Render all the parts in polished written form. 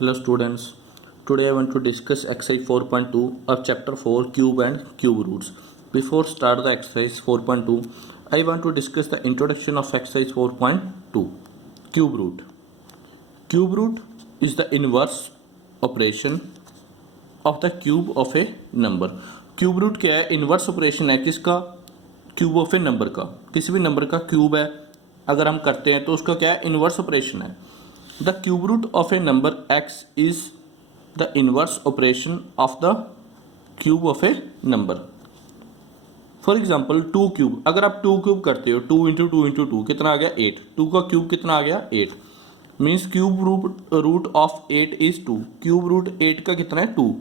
Hello students, today I want to discuss exercise 4.2 of chapter 4 cube and cube roots. Before start the exercise 4.2, I want to discuss the introduction of exercise 4.2 cube root. Cube root is the inverse operation of the cube of a number. Cube root क्या है? Inverse operation है किसका? Cube of A number का. किसी भी number का cube है अगर हम करते हैं तो उसका क्या है? इनवर्स ऑपरेशन है. The cube root of a number x is the inverse operation of the cube of a number. For example, 2 cube. अगर आप 2 क्यूब करते हो 2 इंटू टू इंटू टू कितना आ गया 8. 2 का क्यूब कितना आ गया 8. Means cube root of 8 is 2. Cube root 8 का कितना है 2.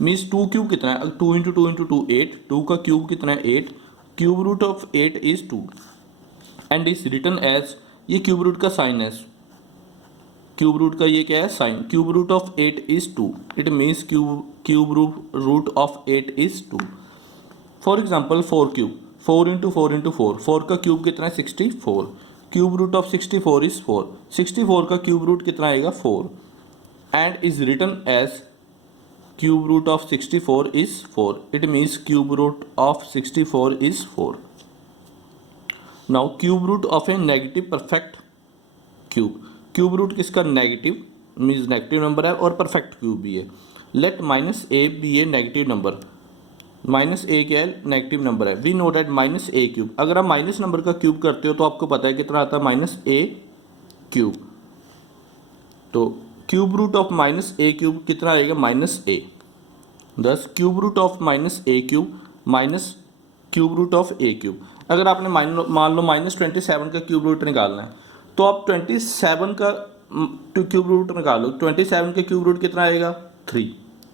मीन्स 2 क्यूब कितना है 2 इंटू टू इंटू टू 8. 2 का क्यूब कितना है 8. Cube root of 8 is 2 and is written as. ये क्यूब रूट का साइन है. क्यूब रूट का ये क्या है sign. Cube root of 8 is 2. It means cube root of 8 is 2. For example 4 cube. 4 into four into four. 4 का cube कितना है 64. Cube root of 64 is 4. 64 का क्यूब रूट कितना आएगा 4 and is written as cube root of 64 is 4. It means cube root of 64 is 4. Now cube root of a negative perfect cube. Cube root किसका negative means negative number है और perfect cube भी है. Let minus a be a negative number. Minus a क्या है negative number है. We know that minus a cube. अगर आप माइनस नंबर का क्यूब करते हो तो आपको पता है कितना आता है माइनस ए क्यूब. तो cube root of minus a cube कितना आएगा minus a. Thus cube root of minus a cube minus cube root of a cube. अगर आपने मान लो माइनस 27 का क्यूब रूट निकालना है तो आप 27 का क्यूब रूट निकालो. 27 का क्यूब रूट कितना आएगा 3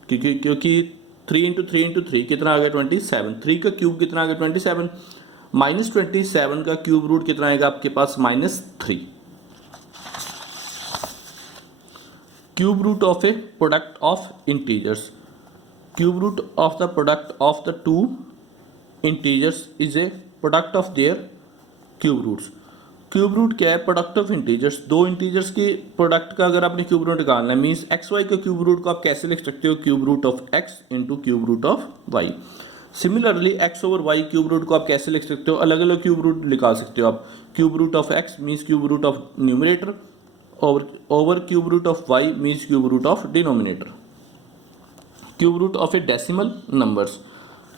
क्योंकि 3 इंटू थ्री इंटू थ्री कितना आ गया 27. 3 का क्यूब कितना आ गया 27. माइनस 27 का क्यूब रूट कितना आएगा आपके पास minus 3. Cube root of a product of integers. Cube root of the product of the two integers is a product of their cube roots. Cube root क्या है प्रोडक्ट ऑफ इंटीजर्स. दो integers के product का अगर आपने cube root निकालना है means x y का क्यूब रूट को आप कैसे लिख सकते हो cube root of x into cube root of y. Similarly x over y cube root को आप कैसे लिख सकते हो अलग अलग क्यूब रूट निकाल सकते हो आप. Cube root of x means cube root of numerator over cube root of y means cube root of denominator. Cube root of a decimal numbers.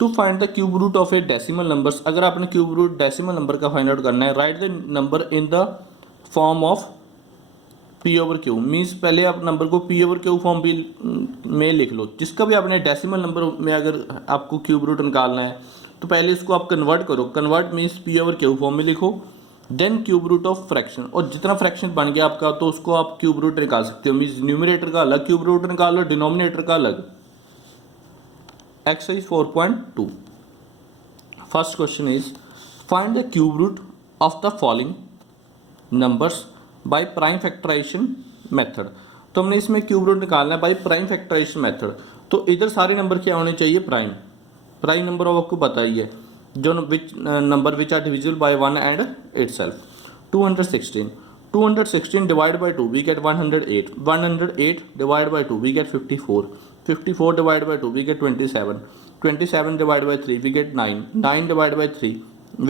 To find the cube root of a decimal numbers. अगर आपने cube root decimal number का find out करना है write the number in the form of P over Q. Means पहले आप number को P over q form भी में लिख लो. जिसका भी आपने डेसिमल नंबर में अगर आपको क्यूब रूट निकालना है तो पहले इसको आप कन्वर्ट करो. Convert means p over q form में लिखो then cube root of fraction. और जितना फ्रैक्शन बन गया आपका तो उसको आप क्यूब रूट निकाल सकते हो. मीन्स न्यूमरेटर का अलग क्यूब रूट निकालो डिनोमिनेटर का अलग. Exercise 4.2. First question is find the cube root of the following numbers by prime factorization method. तो हमने इसमें क्यूब रूट निकालना है बाई प्राइम फैक्टराइजेशन मेथड. तो इधर सारे नंबर क्या होने चाहिए प्राइम. प्राइम नंबर आपको पता ही है जो number which are divisible by 1 and itself. 216 divided by 2 we get 108. 108 divided by 2 we get 54. 54 divided by 2 we get 27. 27 divided by 3 we get 9. 9 divided by 3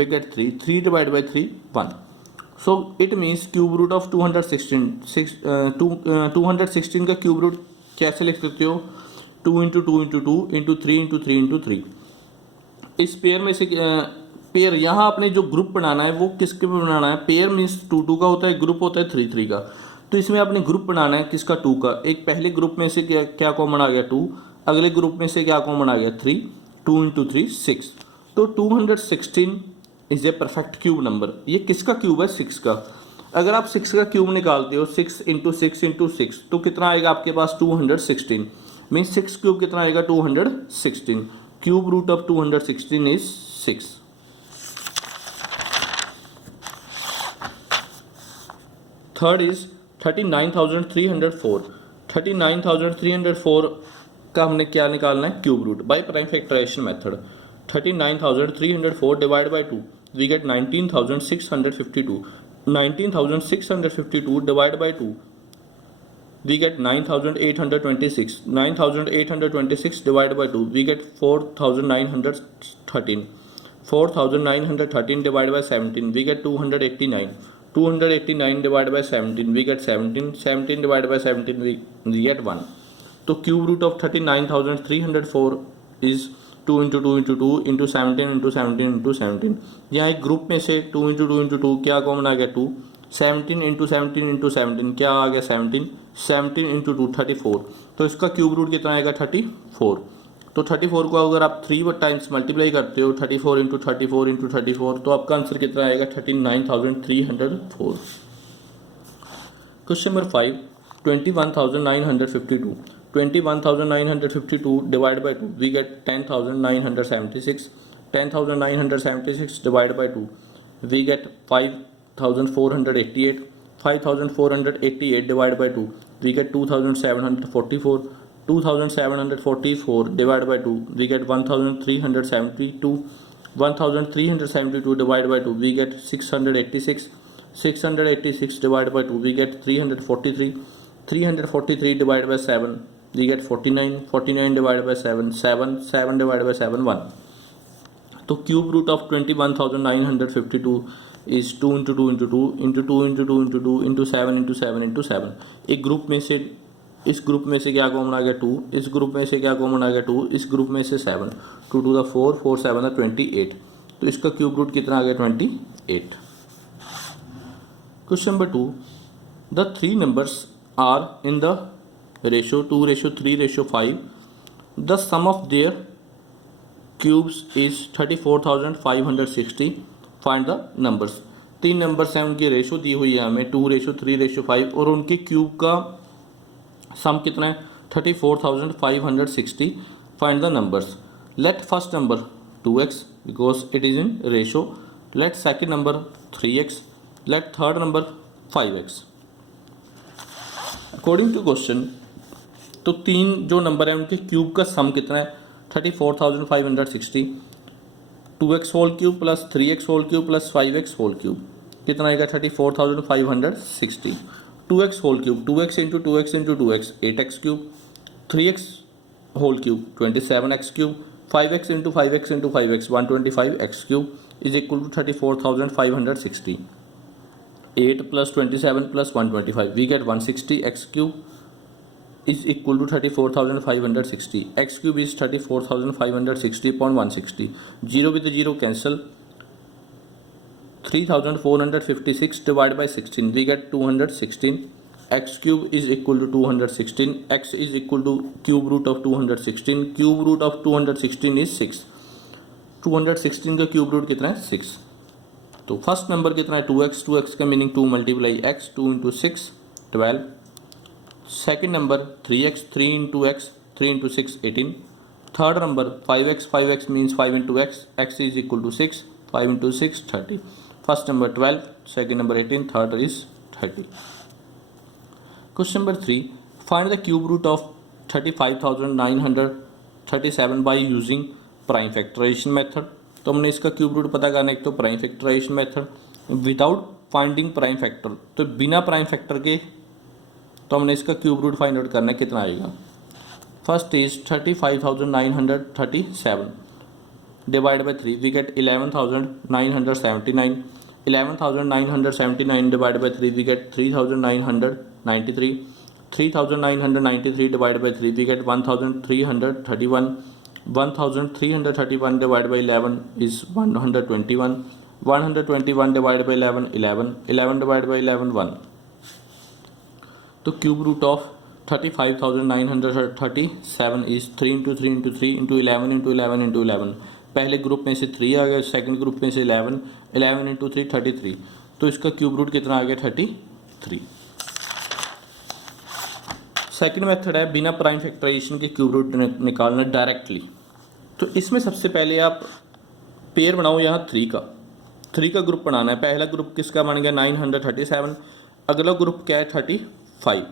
we get 3. 3 divided by 3 1. So it means cube root of 216 का cube root कैसे लिख सकते हो 2 into two into two into three into three into three. इस pair में से pair यहाँ आपने जो ग्रुप बनाना है वो किसके पे बनाना है. पेयर मीन्स 2 2 का होता है ग्रुप होता है 3 3 का. तो इसमें आपने ग्रुप बनाना है किसका 2 का. एक पहले ग्रुप में से क्या कॉमन आ गया 2. अगले ग्रुप में से क्या कॉमन आ गया 3. 2 इंटू थ्री 6. तो 216 is a perfect cube number. ये किसका क्यूब है 6 का. अगर आप 6 का क्यूब निकालते हो 6 इंटू सिक्स इंटू सिक्स तो कितना आएगा आपके पास 216. मीन्स 6 क्यूब कितना आएगा 216. Cube root of 216 is 6. Third is 39,304. 39,304 का हमने क्या निकालना है cube root by prime factorization method. 39,304 divide by 2 we get 19,652. 19,652 divide by 2 we get 9826. 9826 divided by 2, we get 4913. 4913 divided by 17, we get 289. 289 divided by 17, we get 17. 17 divided by 17, we get 1. तो cube root of 39,304 is 2 into 2 into 2 into 17 into 17 into 17. यहाँ एक group में से 2 into 2 into 2 क्या common आ गया 2. 17 into 17 into 17 क्या आ गया 17. 17 इंटू 2 34. तो इसका क्यूब रूट कितना आएगा 34. तो 34 को अगर आप 3 टाइम्स मल्टीप्लाई करते हो 34 इंटू 34 इंटू 34 तो आपका आंसर कितना आएगा 39,304. Question number 5. 21,952. 21,952 divided by 2, we get 10,976. 10,976 divided by 2, we get 5,488. 5,488 divided by 2, we get 2,744. 2,744 divided by 2, we get 1,372. 1,372 divided by 2, we get 686. 686 divided by 2, we get 343. 343 divided by 7, we get 49. 49 divided by 7, 7. 7 divided by 7, 1. तो cube root of 21,952 is 2 into 2 into 2 into 2 into 2 into 2 into 7 into 7 into 7. एक group में से इस group में से क्या common आ गया 2. इस ग्रुप में से क्या कॉमन आ गया 2. इस ग्रुप में से 7. 2 टू द 4 4 7 द 28. तो इसका क्यूब रूट कितना आ गया 28. Question number 2. The 3 numbers are in the ratio 2 ratio 3 ratio 5. The sum of their cubes is 34,560. Find the numbers. 3 numbers हैं उनकी रेशो दी हुई है हमें 2 रेशो 3 रेशो 5 और उनके क्यूब का सम कितना है 34,560. Find the numbers. Let first number 2x because it is in ratio. Let second number 3x. Let third number 5x. According to question तो 3 जो नंबर है उनके क्यूब का सम कितना है 34,560. 2x whole cube plus 3x whole cube plus 5x whole cube कितना आएगा 34,560. 2x whole cube 2x into 2x into 2x 8x cube. 3x whole cube 27x cube. 5x into 5x into 5x 125x cube is equal to 34,560. 8 plus 27 plus 125, we get 160. X cube is equal to 34,560. X cube is 34,560 upon 160. 0 with 0 cancel. 3,456 divided by 16, we get 216. X cube is equal to 216. X is equal to cube root of 216. Cube root of 216 is 6. 216 का cube root कितना है 6. तो first number कितना है 2x. 2x का meaning 2 multiply x 2 into 6 12. Second number 3x 3 into x 3 into 6 18. Third number 5x 5x means 5 into x. x is equal to 6. 5 into 6 30. First number 12. Second number 18. Third is 30. Question number 3. Find the cube root of 35,937 by using prime factorization method. तो हमने इसका cube root पता करना है. एक तो prime factorization method without finding prime factor. तो बिना प्राइम फैक्टर के तो हमने इसका क्यूब रूट फाइंड आउट करना है कितना आएगा. First is 35,937 divide by 3 we get 11,979. 11,979 divide by 3 we get 3,993. 3,993 divided by 3 we get 1,331. 1,331 divided by 11 is 121. 121 divided by 11 11. 11 divided by 11 1. तो cube root of 35,937 is 3 into 3 into 3 into 11 into 11 into 11. पहले group में से 3 आ गया. Second group में से 11. 11 into 3 33. तो इसका cube root कितना आ गया 33. सेकंड मेथड है बिना प्राइम फैक्टराइजेशन के क्यूब रूट निकालना डायरेक्टली. तो इसमें सबसे पहले आप पेयर बनाओ. यहाँ 3 का ग्रुप बनाना है. पहला ग्रुप किसका बन गया 937. अगला ग्रुप क्या है 35.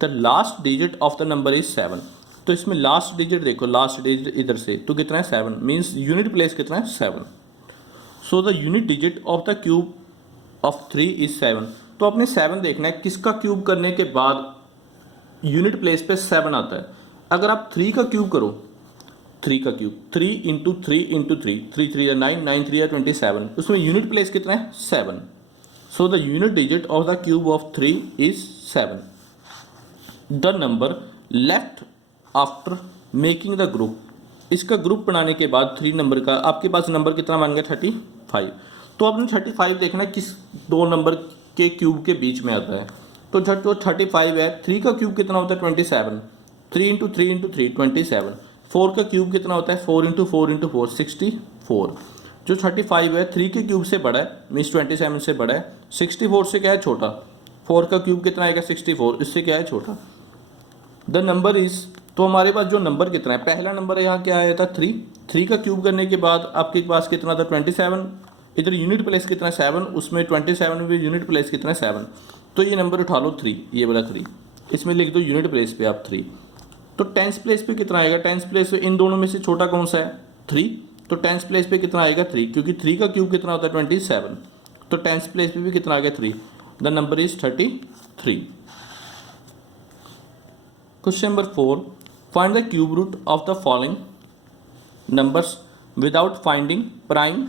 The last digit of the number is 7. तो इसमें लास्ट डिजिट देखो. लास्ट डिजिट इधर से तो कितना है 7. मीन्स यूनिट प्लेस कितना है 7. So the unit digit of the cube of 3 is 7. तो आपने 7 देखना है किसका क्यूब करने के बाद यूनिट प्लेस पे 7 आता है। अगर आप 3 का क्यूब करो, 3 का क्यूब 3 इंटू 3 इंटू 3, 3 3 9, 9 3 27, उसमें यूनिट प्लेस कितना है 7। So the unit digit of the cube of 3 is 7। The number left after making the group, इसका ग्रुप बनाने के बाद 3 नंबर का आपके पास नंबर कितना बन गया 35। तो आपने 35 देखना किस दो नंबर के क्यूब के बीच में आता है। तो जो 35 है, 3 का क्यूब कितना होता है 27, 3 इंटू 3 इंटू 3 27। 4 का क्यूब कितना होता है 4 इंटू 4 इंटू 4 64। जो 35 है 3 के क्यूब से बड़ा है, मीन्स 27 से बड़ा है, 64 से क्या है छोटा। 4 का क्यूब कितना आएगा 64, इससे क्या है छोटा। द नंबर इज, तो हमारे पास जो नंबर कितना है, पहला नंबर यहाँ क्या आया था 3, 3 का क्यूब करने के बाद आपके पास कितना था 27, इधर यूनिट प्लेस कितना 7, उसमें 27 में यूनिट प्लेस कितना 7, तो ये नंबर उठा लो 3, ये वाला 3, इसमें लिख दो यूनिट प्लेस पे आप 3। तो टेंस प्लेस पे कितना आएगा, टेंस प्लेस पे इन दोनों में से छोटा कौन सा है 3, तो टेंस प्लेस पे कितना आएगा 3, क्योंकि 3 का क्यूब कितना होता है 27, तो टेंस प्लेस पे भी कितना आ गया 3। The number is 33। Question number 4, find the cube root of the following numbers without finding prime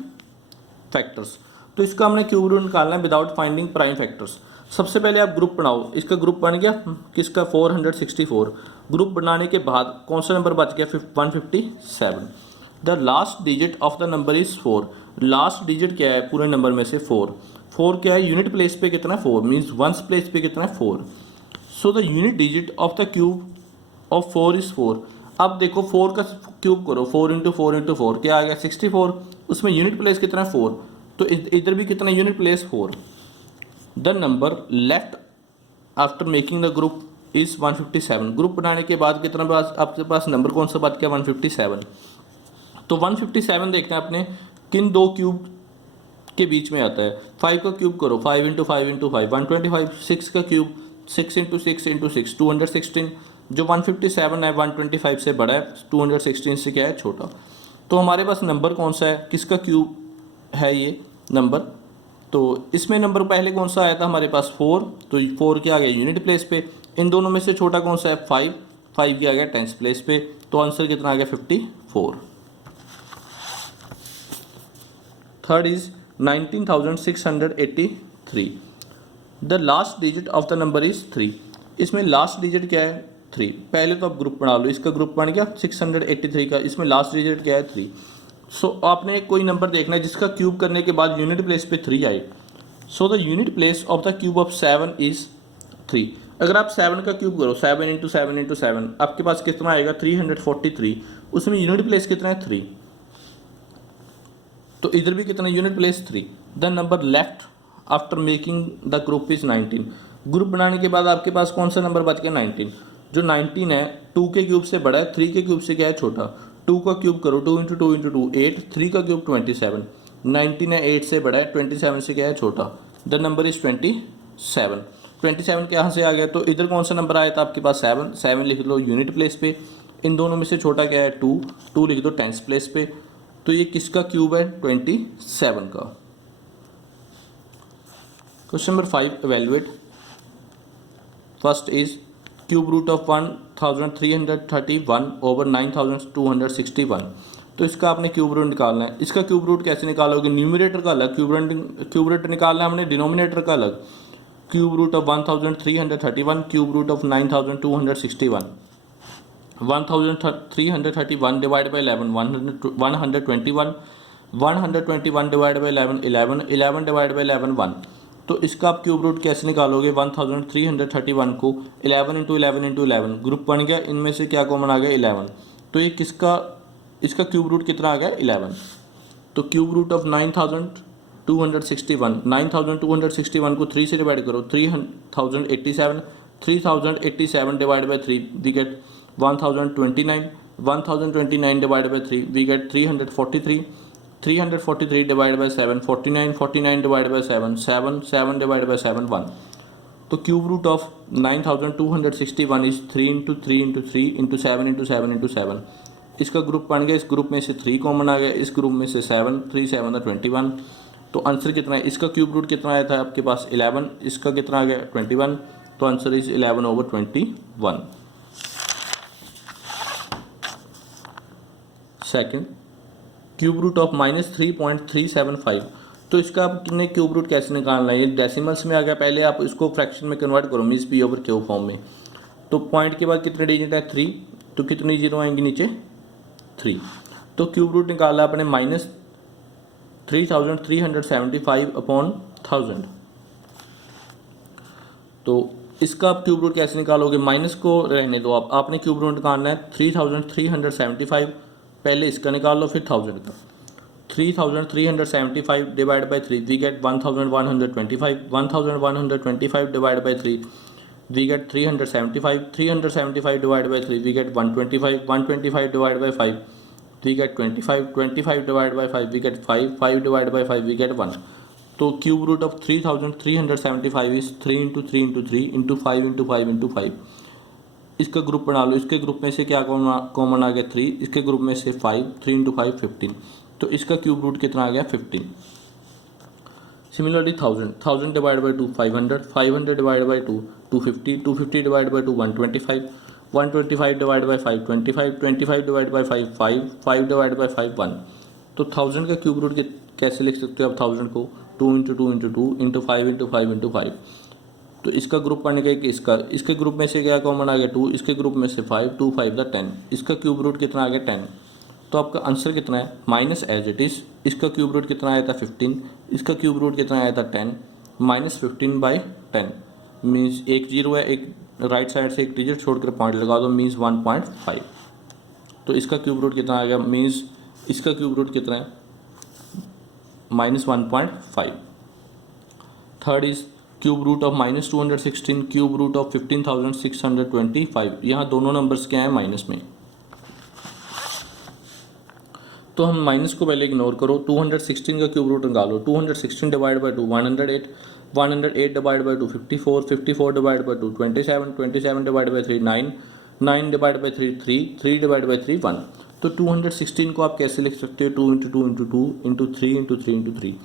factors. तो इसका हमने क्यूब रूट निकालना है विदाउट फाइंडिंग प्राइम फैक्टर्स। सबसे पहले आप ग्रुप बनाओ, इसका ग्रुप बन गया किसका 464। ग्रुप बनाने के बाद कौन सा नंबर बच गया 157। The last digit of the number is 4, last digit क्या है पूरे नंबर में से 4, 4 क्या है यूनिट प्लेस पे कितना 4, मीन्स वंस प्लेस पे कितना है 4। So the unit digit of the cube of 4 is 4। अब देखो 4 का क्यूब करो, 4 इंटू 4 इंटू 4 क्या आ गया 64, उसमें यूनिट प्लेस कितना है 4, तो इधर भी कितना unit place 4। The number left after making the group is 157। Group बनाने के बाद कितना पास आपके पास नंबर कौन सा बच गया 157। तो 157 देखना है आपने किन दो क्यूब के बीच में आता है। 5 का क्यूब करो, 5 इंटू 5 इंटू 5 125। 6 का क्यूब 6 इंटू 6 इंटू 6 216। जो 157 है 125 से बड़ा है, 216 से क्या है छोटा। तो हमारे पास नंबर कौन सा है, किसका क्यूब है ये नंबर, तो इसमें नंबर पहले कौन सा आया था हमारे पास 4, तो 4 क्या आ गया यूनिट प्लेस पे। इन दोनों में से छोटा कौन सा है 5, 5 क्या आ गया टेंस प्लेस पे, तो आंसर कितना आ गया 54। Third is 19,683। The last digit of the number is 3। इसमें लास्ट डिजिट क्या है 3। पहले तो आप ग्रुप बना लो, इसका ग्रुप बन गया 683 का, इसमें लास्ट डिजिट क्या है 3। सो आपने कोई नंबर देखना है जिसका क्यूब करने के बाद यूनिट प्लेस पे 3 आए। So the unit place of the cube of 7 is 3। अगर आप 7 का क्यूब करो 7 इंटू 7 इंटू 7, आपके पास कितना आएगा 343, उसमें यूनिट प्लेस कितना है 3, तो इधर भी कितना unit place 3। The number left after making the group is 19। Group बनाने के बाद आपके पास कौन सा नंबर बच गया 19। जो 19 है 2 के क्यूब से बड़ा है, 3 के क्यूब से क्या है छोटा। 2 का क्यूब करो 2 इंटू 2 इंटू 2 8, 3 का क्यूब 27। 19 है 8 से बड़ा है, 27 से क्या है छोटा। The number is 27। 27 के यहाँ से आ गया, तो इधर कौन सा नंबर आया था आपके पास 7, 7 लिख लो यूनिट प्लेस पे। इन दोनों में से छोटा क्या है 2, 2 लिख दो टेंस प्लेस पे। तो ये किसका क्यूब है 27 का। Question number 5 evaluate. First is cube root of 1331 over 9261। तो इसका आपने क्यूब रूट निकालना है। इसका क्यूब रूट कैसे निकालोगे, न्यूमरेटर का अलग क्यूब रूट निकालना है हमने, डिनोमिनेटर का अलग। Cube root of 1331 cube root of 9261। 1331 divide by 11 121, 121 divide by 11 11, 11 divide by 11 1। तो इसका आप क्यूब रूट कैसे निकालोगे 1331 को 11 इंटू 11 इंटू 11, ग्रुप बन गया, इनमें से क्या कॉमन आ गया 11। तो ये किसका, इसका क्यूब रूट कितना आ गया 11। तो क्यूब रूट ऑफ 9261, 9261 को 3 से डिवाइड करो 3087, 3087 divide by 3 we get 1029, 1029 divide by 3 we get 343, 343 divide by 7 49, 49 divide by 7 7, 7 divide by 7 1। तो cube root of 9261 is 3 into 3 into 3 into 7 into 7 into 7। इसका ग्रुप बन गया, इस ग्रुप में से 3 कॉमन आ गया, इस ग्रुप में से 7, 3 7 21। तो आंसर कितना है, इसका क्यूब रूट कितना आया था आपके पास 11, इसका कितना आ गया 21। तो answer is 11/21। Second, cube root of -3.375। तो इसका आपने क्यूब रूट कैसे निकालना है? ये डेसिमल्स में आ गया, पहले आप इसको फ्रैक्शन में कन्वर्ट करो मीन्स P/Q फॉर्म में। तो पॉइंट के बाद कितने डिजिट है? 3, तो कितनी जीरो आएंगी नीचे? 3। तो क्यूब रूट निकाला आपने -3375/1000। तो इसका आप क्यूब रूट कैसे निकालोगे? माइनस को रहने दो, आपने क्यूब रूट निकालना है 3375, पहले इसका निकाल लो फिर 1000 का। 3375 divide by 3 we get 1125, 1125 divide by 3 we get 375, 375 divide by 3 we get 125, 125 divide by 5 we get 25, 25 divide by 5 we get 5, 5 divide by 5 we get 1। तो cube root of 3375 is 3 into 3 into 3 into 5 into 5 into 5। इसका group बना लो, इसके group में से क्या common आ गया? 3, इसके group में से 5, 3 इंटू 5 15, तो इसका क्यूब रूट कितना आ गया? 15। Similarly 1000 divide by 2 500, 500 divide by 2 250, 250 divide by 2 125, 125 divide by 5 25, 25 divide by 5 5, 5 divide by 5 1। तो 1000 का क्यूब रूट कैसे लिख सकते हो आप? 1000 को 2 into 2 into 2 into 5 into 5 into 5। तो इसका ग्रुप पढ़ने का इसका, इसके ग्रुप में से क्या कॉमन आ गया? 2, इसके ग्रुप में से 5, 2 5 द 10, इसका क्यूब रूट कितना आ गया? 10। तो आपका आंसर कितना है? माइनस एज इट इज़, इसका क्यूब रूट कितना आया था? 15, इसका क्यूब रूट कितना आया था? 10, -15/10 मीन्स एक जीरो है, एक राइट साइड से एक डिजिट छोड़कर पॉइंट लगा दो मीन्स 1.5। तो इसका क्यूब रूट कितना आ गया? मीन्स इसका क्यूब रूट कितना है? -1.5। Third is cube root of -216, cube root of 15,625। यहाँ दोनों नंबर्स क्या हैं? माइनस में। तो हम माइनस को पहले इग्नोर करो, 216 का क्यूब रूट निकालो। 216 divide by 2 108, 108 divide by 2 54, 54 divide by 2 27, 27 divide by 3 9, 9 divide by 3 3, 3 divide by 3 1। तो 216 को आप कैसे लिख सकते हो? 2 into 2 into 2 into 3 into 3 into 3।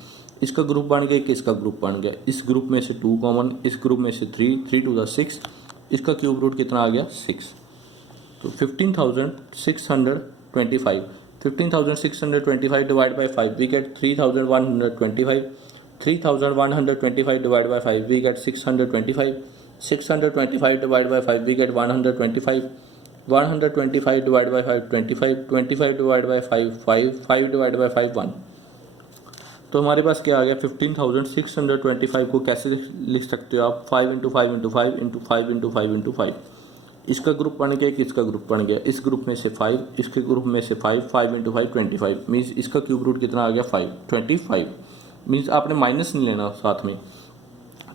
इसका ग्रुप बन गया, किसका ग्रुप बन गया? इस ग्रुप में से 2 कॉमन, इस ग्रुप में से 3, 3 टू द 6, इसका क्यूब रूट कितना आ गया? 6। तो 15,625, 15,625 divide by 5 we get 3,125, 3,125 divide by 5 we get 625, 625 divide by 5 we get 125, 125 divide by 5 25, 25 divide by 5 5, 5 divide by 5 1। तो हमारे पास क्या आ गया? 15,625 को कैसे लिख सकते हो आप? 5 into 5 into 5 into 5 into 5 into 5। इसका ग्रुप बन गया, किसका ग्रुप बन गया? इस ग्रुप में से 5, इसके ग्रुप में से 5, 5 इंटू 5 25 मीन्स इसका क्यूब रूट कितना आ गया? 5 25 मीन्स आपने माइनस नहीं लेना साथ में।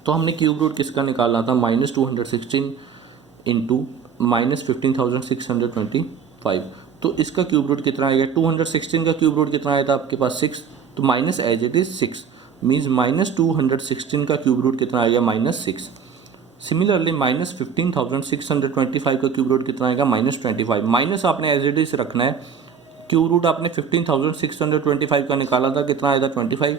तो हमने क्यूब रूट किसका निकालना था? -216 इंटू -15,625। तो इसका क्यूब रूट कितना आएगा? 216 का क्यूब रूट कितना आया था आपके पास? 6, तो minus as it is 6 means -216 का क्यूब रूट कितना आएगा? -6। सिमिलरली -15,625 का क्यूब रूट कितना आएगा? -25। माइनस आपने एज इट इज रखना है, क्यूब रूट आपने 15,625 का निकाला था, कितना आया था? 25।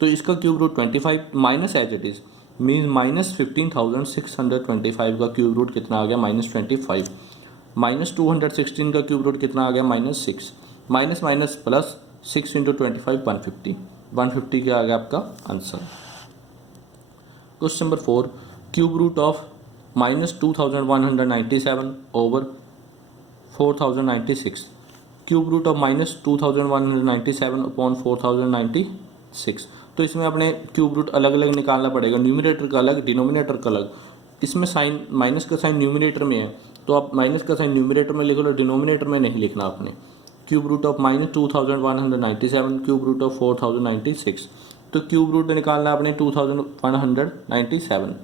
तो इसका cube root 25 minus as it is means -15,625 का क्यूब रूट कितना आ गया? -25। -216 का क्यूब रूट कितना आ गया? -6। माइनस माइनस प्लस 6 इंटू 25 150, 150 क्या आ गया आपका answer. Question number 4, cube root of -2197 over 4096, cube root of -2197 upon 4096। तो इसमें अपने क्यूब रूट अलग अलग निकालना पड़ेगा, न्यूमरेटर का अलग, डिनोमिनेटर का अलग। इसमें साइन माइनस का साइन न्यूमरेटर में है, तो आप माइनस का साइन न्यूमरेटर में लिख लो, डिनोमिनेटर में नहीं लिखना आपने। Cube root of -2197, cube root of 4096। तो क्यूब रूट निकालना आपने 2197,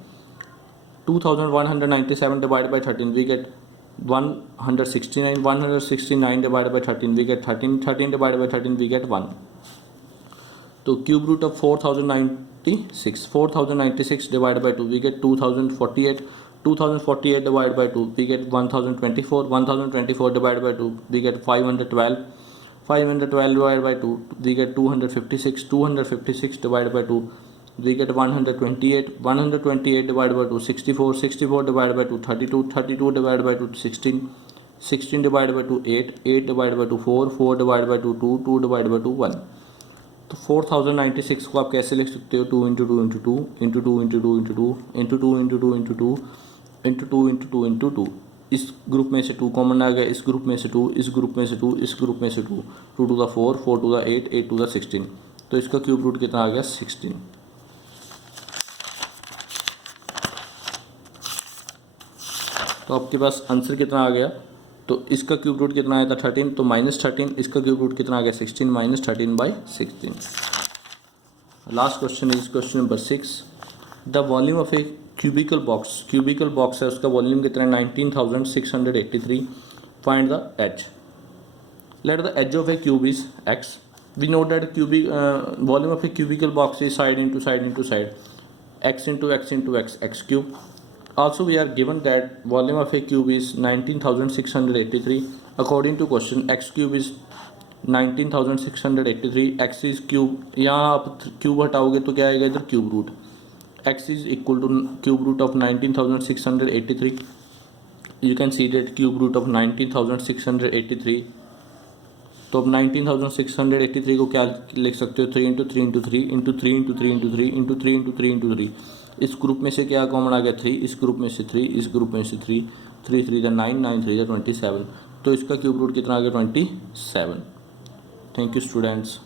2197 divide by 13 we get 169, 169 divide by 13 we get 13, 13 divide by 13 we get 1। तो cube root of 4096, 4096 divide by 2 we get 2048, 2048 divide by 2 we get 1024, 1024 divide by 2 we get 512, 512 divide by 2 we gate 256, 256 divide by 2 we get 128. 128 divided by 2 64. 64 divided by 2 32. 32 divided by 2 16. 16 divided by 2 8. 8 divided by 2 4. 4 divided by 2 2. 2 divided by 2 1. तो 4096 को आप कैसे लिख सकते हो? 2 into 2 into 2 into 2 into 2 into 2 into 2 into 2 into 2 into 2 into 2 into 2. इस group में से 2 कॉमन आ गया, इस ग्रुप में से 2, इस ग्रुप में से 2, इस ग्रुप में से 2. 2 to the 4, 4 to the 8, 8 to the 16. तो इसका क्यूब रूट कितना आ गया? 16. तो आपके पास आंसर कितना आ गया? तो इसका क्यूब रूट कितना आया था? 13. तो -13. इसका क्यूब रूट कितना आ गया? 16. -13/16. Last question is question number 6. The volume of a cubical box है, उसका वॉल्यूम कितना है? 19,683. Find the edge. Let the edge of a cube is x. We know that volume of a cubical box is side into side into side, x into x into x, x cube. Also we are given that volume of a cube is 19,683. According to question, x cube is 19,683. x is cube. यहाँ आप cube हटाओगे तो क्या आएगा इधर? Cube root. x is equal to cube root of 19,683. You can see that cube root of 19,683. तो अब 19,683 को क्या लिख सकते हो? 3 into 3 into 3 into 3 into 3 into 3 into 3 into 3 into 3. इस ग्रुप में से क्या कॉमन आ गया? 3. इस ग्रुप में से 3, इस ग्रुप में से 3. 3 3 द 9, 9 3 द 27. तो इसका क्यूब रूट कितना आ गया? 27. Thank you students.